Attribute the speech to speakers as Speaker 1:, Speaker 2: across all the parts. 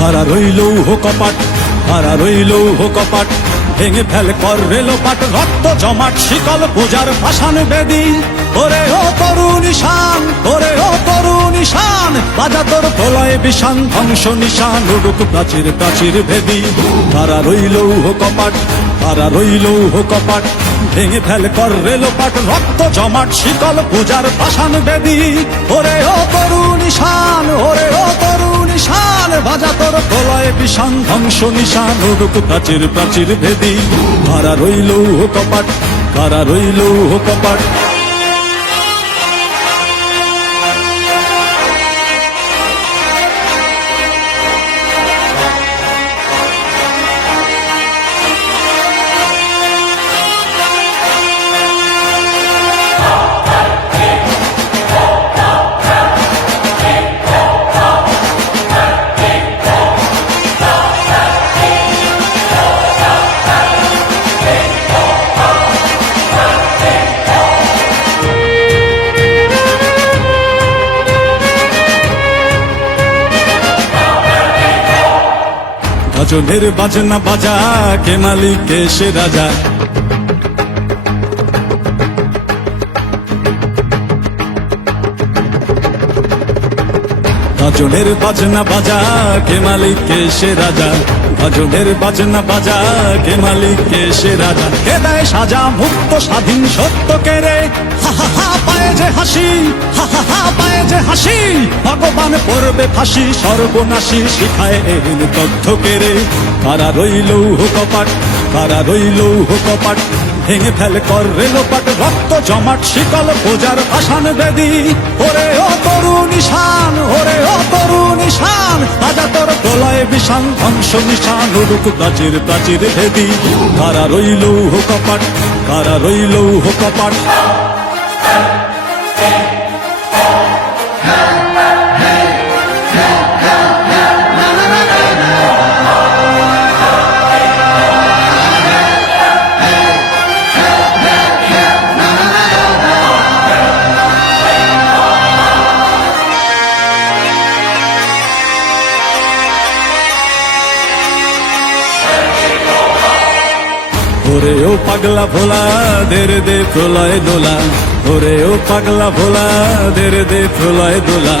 Speaker 1: হারা হো কপাট, হারা হো কপাট, ভেঙে ফেল কর রেল পাট রক্ত জমাট, শিকল পূজার পাশান বেদি। ওরে ও তরুণ শান ওরে ও নিশান বাজা তোর প্রলয় বিষান, ধ্বংস নিশান, উড়ুক প্রাচীর প্রাচীর ভেদি। হারা রইল হো কপাট হারা রইল হো কপাট, ভেঙে ফেল কর রেলো পাট রক্ত জমাট, শিকল পূজার পাষাণ বেদি। ওরে ও তরুণ নিশান, ওরে ও তরুণ নিশান বাজা তোর প্রলয় বিষান, ধ্বংস নিশান, উড়ুক প্রাচীর প্রাচীর ভেদি। কারা রইল হো কপাট কারা রইল হো কপাট। গজনের বাজনা বাজা, কে মালিক, কে সে রাজা? গজনের বাজনা বাজা, কে মালিক, কে সে রাজা? গজনের বাজনা বাজা, কে মালিক, কে সে রাজা? কে দেয় সাজা, মুক্ত, স্বাধীন, সত্য কে রে? হা হা পায়ে যে হাসি, হা হা পায়ে যে হাসি। ভগবান পড়বে ফাঁসি, সর্বনাশী শিখায় এহেন তথ্য কে রে? কারা রইল কপাট কারা রইল কপাট ভেঙে ফেল কর রেলোপাট রক্ত জমাট, শিকল পূজার পাষাণ বেদি। ওরে ও তরু নিশান ওরে ও তরু নিশান রাজা বিষাং ধ্বংস নিশান, উড়ুক প্রাচীর প্রাচীর ভেদি। কারা রইল হো কপাট, কারা রইল হো কপাট? ওরে ও পাগলা ভোলা দের দে প্রলয় দোলা। ওরে ও পাগলা ভোলা দের দে প্রলয় দোলা।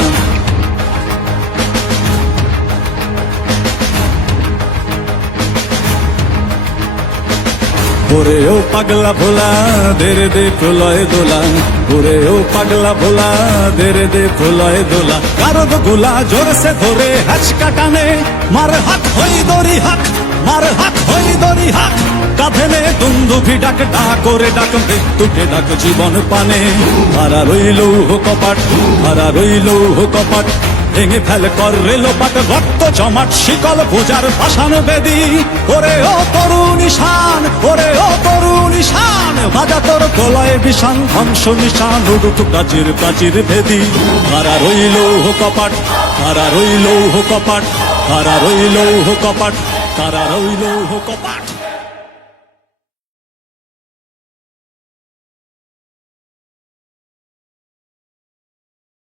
Speaker 1: ওরে ও পাগলা ভোলা দের দে প্রলয় দোলা। ওরে ও পাগলা ভোলা দের দে প্রলয় দোলা। কারদ গোলা জোরসে ধরে হাচকা টানে, মার হাক হই দরি হাক মার হাক হই দরি হাক কাঁধে নে দুন্দুভি ডাক ডাক করে ডাক মৃত্যুকে ডাক জীবন পানে। হারা রইল হো কপাট হারা রইল হো কপাট, ভেঙে ফেল কর রেলো পাট রক্ত জমাট, শিকল পূজার পাষাণ বেদি। ওরে ও তরুণ নিশান ওরে ও তরুণ নিশান বাজা তোর প্রলয় বিষান, ধ্বংস নিশান, উড়ুক প্রাচীর প্রাচীর ভেদি। কারা রইল হো কপাট কারা রইল হো কপাট কারা রইল হো কপাট কারা রইল হো কপাট